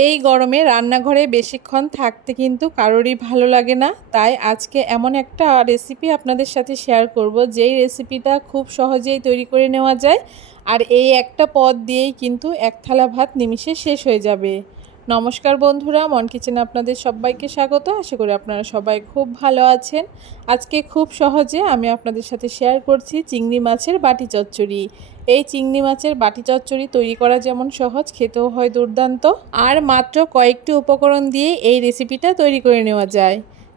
এই গরমে রান্নাঘরে বেশিক্ষণ থাকতে কিন্তু কারোরই ভালো লাগে না। তাই আজকে এমন একটা রেসিপি আপনাদের সাথে শেয়ার করব, যেই রেসিপিটা খুব সহজেই তৈরি করে নেওয়া যায়। আর এই একটা পদ দিয়েই কিন্তু এক থালা ভাত নিমিষে শেষ হয়ে যাবে। নমস্কার বন্ধুরা, মন কিচেনে আপনাদের সবাইকে স্বাগত। আশা করি আপনারা সবাই খুব ভালো আছেন। আজকে খুব সহজে আমি আপনাদের সাথে শেয়ার করছি চিংড়ি মাছের বাটি চচ্চড়ি। এই চিংড়ি মাছের বাটি চচ্চড়ি তৈরি করা যেমন সহজ, খেতেও হয় দুর্দান্ত। আর মাত্র কয়েকটি উপকরণ দিয়ে এই রেসিপিটা তৈরি করে নেওয়া যায়।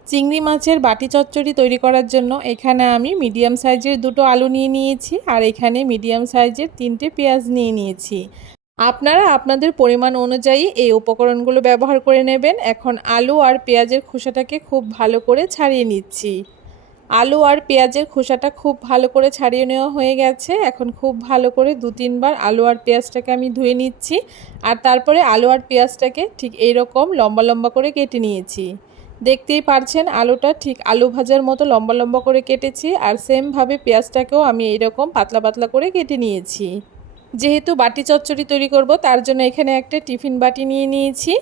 চিংড়ি মাছের বাটি চচ্চড়ি তৈরি করার জন্য এখানে আমি মিডিয়াম সাইজের 2টো আলু নিয়ে নিয়েছি, আর এখানে মিডিয়াম সাইজের 3টে পেঁয়াজ নিয়ে নিয়েছি। আপনারা আপনাদের পরিমাণ অনুযায়ী এই উপকরণগুলো ব্যবহার করে নেবেন। এখন আলু আর পেঁয়াজের খোসাটাকে খুব ভালো করে ছাড়িয়ে নিচ্ছি। আলু আর পেঁয়াজের খোসাটা খুব ভালো করে ছাড়িয়ে নেওয়া হয়ে গেছে। এখন খুব ভালো করে 2-3 বার আলু আর পেঁয়াজটাকে আমি ধুয়ে নিচ্ছি। আর তারপরে আলু আর পেঁয়াজটাকে ঠিক এইরকম লম্বা লম্বা করে কেটে নিয়েছি। দেখতেই পারছেন আলুটা ঠিক আলু ভাজার মতো লম্বা লম্বা করে কেটেছি। আর সেমভাবে পেঁয়াজটাকেও আমি এইরকম পাতলা পাতলা করে কেটে নিয়েছি। যেহেতু বাটি চচ্চড়ি তৈরি করব, তার জন্য এখানে একটা টিফিন বাটি নিয়ে নিয়েছি।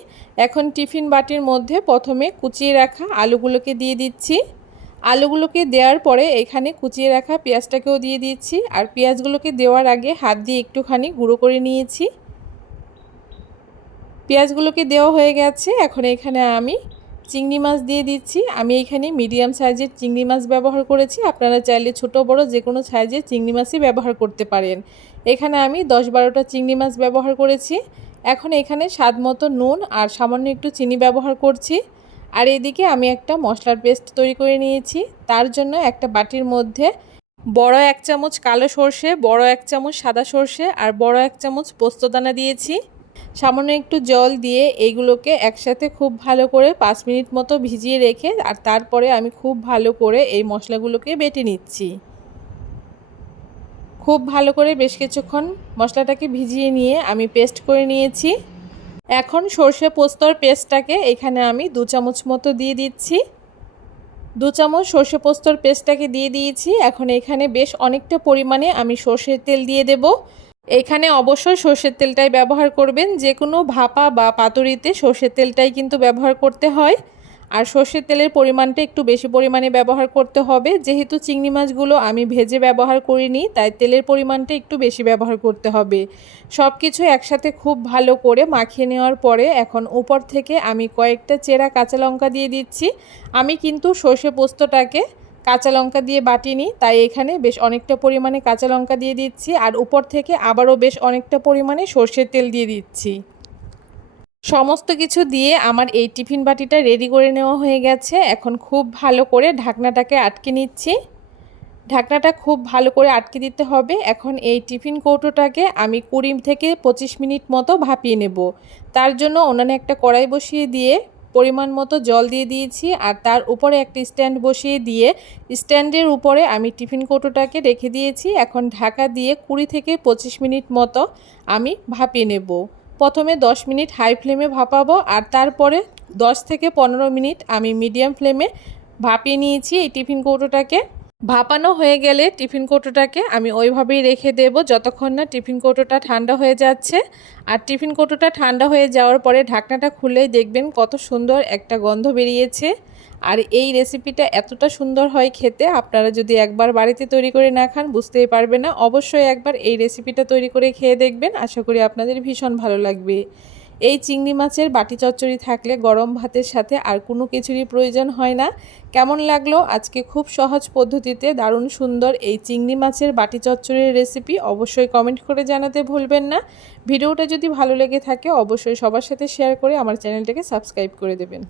এখন টিফিন বাটির মধ্যে প্রথমে কুচিয়ে রাখা আলুগুলোকে দিয়ে দিচ্ছি। আলুগুলোকে দেওয়ার পরে এখানে কুচিয়ে রাখা পেঁয়াজটাকেও দিয়ে দিচ্ছি। আর পেঁয়াজগুলোকে দেওয়ার আগে হাত দিয়ে একটুখানি গুঁড়ো করে নিয়েছি। পেঁয়াজগুলোকে দেওয়া হয়ে গেছে। এখন এখানে আমি চিংড়ি মাছ দিয়ে দিচ্ছি। আমি এখানে মিডিয়াম সাইজের চিংড়ি মাছ ব্যবহার করেছি। আপনারা চাইলে ছোট বড় যে কোনো সাইজের চিংড়ি মাছই ব্যবহার করতে পারেন। এখানে আমি 10-12টা চিংড়ি মাছ ব্যবহার করেছি। এখন এখানে স্বাদ মতো নুন আর সামান্য একটু চিনি ব্যবহার করছি। আর এদিকে আমি একটা মশলার পেস্ট তৈরি করে নিয়েছি। তার জন্য একটা বাটির মধ্যে বড় 1 চামচ কালো সর্ষে, বড় 1 চামচ সাদা সর্ষে আর বড় 1 চামচ পোস্তদানা দিয়েছি। সামান্য একটু জল দিয়ে এইগুলোকে একসাথে খুব ভালো করে 5 মিনিট মতো ভিজিয়ে রেখে আর তারপরে আমি খুব ভালো করে এই মশলাগুলোকে বেটে নিচ্ছি। খুব ভালো করে বেশ কিছুক্ষণ মশলাটাকে ভিজিয়ে নিয়ে আমি পেস্ট করে নিয়েছি। এখন সর্ষে পোস্তর পেস্টটাকে এখানে আমি 2 চামচ মতো দিয়ে দিচ্ছি। 2 চামচ সর্ষে পোস্তর পেস্টটাকে দিয়ে দিয়েছি। এখন এখানে বেশ অনেকটা পরিমাণে আমি সর্ষের তেল দিয়ে দেব। এখানে অবশ্যই সর্ষের তেলটাই ব্যবহার করবেন। যে কোনো ভাপা বা পাতুরিতে সর্ষের তেলটাই কিন্তু ব্যবহার করতে হয়। আর সর্ষের তেলের পরিমাণটা একটু বেশি পরিমাণে ব্যবহার করতে হবে। যেহেতু চিংড়ি মাছগুলো আমি ভেজে ব্যবহার করিনি, তাই তেলের পরিমাণটা একটু বেশি ব্যবহার করতে হবে। সব কিছু একসাথে খুব ভালো করে মাখিয়ে নেওয়ার পরে এখন উপর থেকে আমি কয়েকটা চেরা কাঁচা লঙ্কা দিয়ে দিচ্ছি। আমি কিন্তু সর্ষে পোস্তটাকে কাঁচা লঙ্কা দিয়ে বাটিনি, তাই এখানে বেশ অনেকটা পরিমাণে কাঁচা লঙ্কা দিয়ে দিচ্ছি। আর উপর থেকে আবারও বেশ অনেকটা পরিমাণে সর্ষের তেল দিয়ে দিচ্ছি। সমস্ত কিছু দিয়ে আমার এই টিফিন বাটিটা রেডি করে নেওয়া হয়ে গেছে। এখন খুব ভালো করে ঢাকনাটাকে আটকে নিচ্ছি। ঢাকনাটা খুব ভালো করে আটকে দিতে হবে। এখন এই টিফিন কৌটোটাকে আমি 20 থেকে 25 মিনিট মতো ভাপিয়ে নেব। তার জন্য উনানে একটা কড়াই বসিয়ে দিয়ে পরিমাণ মতো জল দিয়ে দিয়েছি। আর তার উপরে একটা স্ট্যান্ড বসিয়ে দিয়ে স্ট্যান্ডের উপরে আমি টিফিন কৌটোটাকে রেখে দিয়েছি। এখন ঢাকা দিয়ে 20 থেকে 25 মিনিট মতো আমি ভাপিয়ে নেব। প্রথমে 10 মিনিট হাই ফ্লেমে ভাপাবো, আর তারপরে 10 থেকে 15 মিনিট আমি মিডিয়াম ফ্লেমে ভাপিয়ে নিয়েছি এই টিফিন কৌটোটাকে। ভাপানো হয়ে গেলে টিফিন কৌটোটাকে আমি ওইভাবেই রেখে দেব যতক্ষণ না টিফিন কৌটোটা ঠান্ডা হয়ে যাচ্ছে। আর টিফিন কৌটোটা ঠান্ডা হয়ে যাওয়ার পরে ঢাকনাটা খুললেই দেখবেন কত সুন্দর একটা গন্ধ বেরিয়েছে। আর এই রেসিপিটা এতটা সুন্দর হয় খেতে, আপনারা যদি একবার বাড়িতে তৈরি করে না খান বুঝতেই পারবেন না। অবশ্যই একবার এই রেসিপিটা তৈরি করে খেয়ে দেখবেন, আশা করি আপনাদের ভীষণ ভালো লাগবে। এই চিংড়ি মাছের বাটি চচ্চড়ি থাকলে গরম ভাতের সাথে আর কোনো কিছুরই প্রয়োজন হয় না। কেমন লাগলো আজকে খুব সহজ পদ্ধতিতে দারুণ সুন্দর এই চিংড়ি মাছের বাটি চচ্চড়ির রেসিপি? অবশ্যই কমেন্ট করে জানাতে ভুলবেন না। ভিডিওটা যদি ভালো লেগে থাকে অবশ্যই সবার সাথে শেয়ার করে আমার চ্যানেলটাকে সাবস্ক্রাইব করে দেবেন।